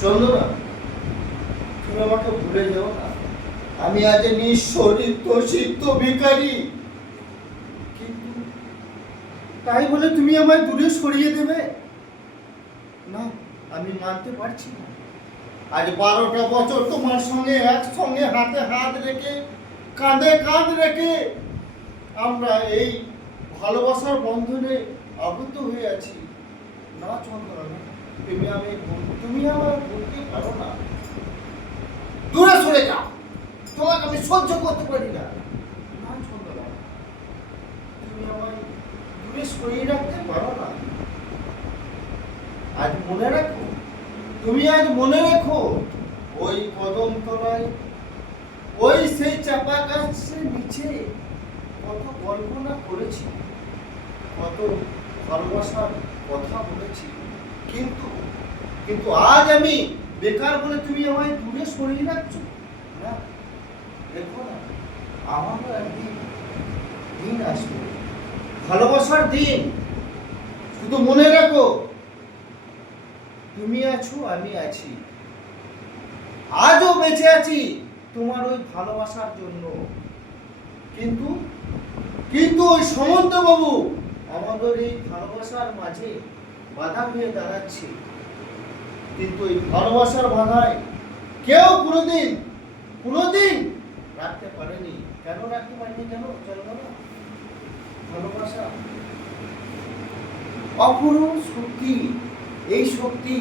চন্দনা, তুমি আমাকে ভুলে যাও না। আমি আজ নিঃস্ব রিক্ত সিক্ত ভিখারি, কিন্তু তাই বলে তুমি আমায় দূরে সরিয়ে দেবে না? আমি মানতে পারছি না। আজ 12টা বছর তোমার সঙ্গে একসঙ্গে হাতে হাত রেখে কাঁধে কাঁধ রেখে আমরা এই ভালোবাসার বন্ধনে আবদ্ধ হয়ে আছি। না চন্দনা, তুমি আমার বলতে পারো না। দূরে সরে যাও, তোমাকে আমি সহ্য করতে পারি না। না চন্দনা, তুমি আমায় দূরে সরিয়ে রাখতে পারো না। আজ মনে রাখো, তুমি আজ মনে রেখো, ওই কদম তলায়, ওই সেই চাপা গাছের নিচে কত কল্পনা করেছি, কত ভালোবাসার কথা বলেছি, কিন্তু কিন্তু আজ আমি বেকার বলে তুমি আমায় দূরে সরিয়ে রাখছো না। দেখো না, আমারও একদিন দিন আসবে, ভালোবাসার দিন। শুধু মনে রাখো, তুমি আছো, আমি আছি, আজও বেঁচে আছি তোমার ওই ভালোবাসার জন্য। কিন্তু কিন্তু ওই সমন্ত বাবু আমাদের এই ভালোবাসার মাঝে বাধা হয়ে দাঁড়াচ্ছে। কিন্তু এই ভালোবাসার বাধায় কেউ কোনোদিন রাখতে পারেনি। কেন রাখতে পারেনি জানো? চলো না, ভালোবাসা অপূর্ব শক্তি। এই শক্তি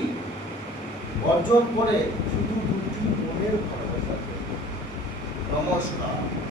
অর্জন করে শুধু দুটি মনের ভালোবাসা। নমস্কার।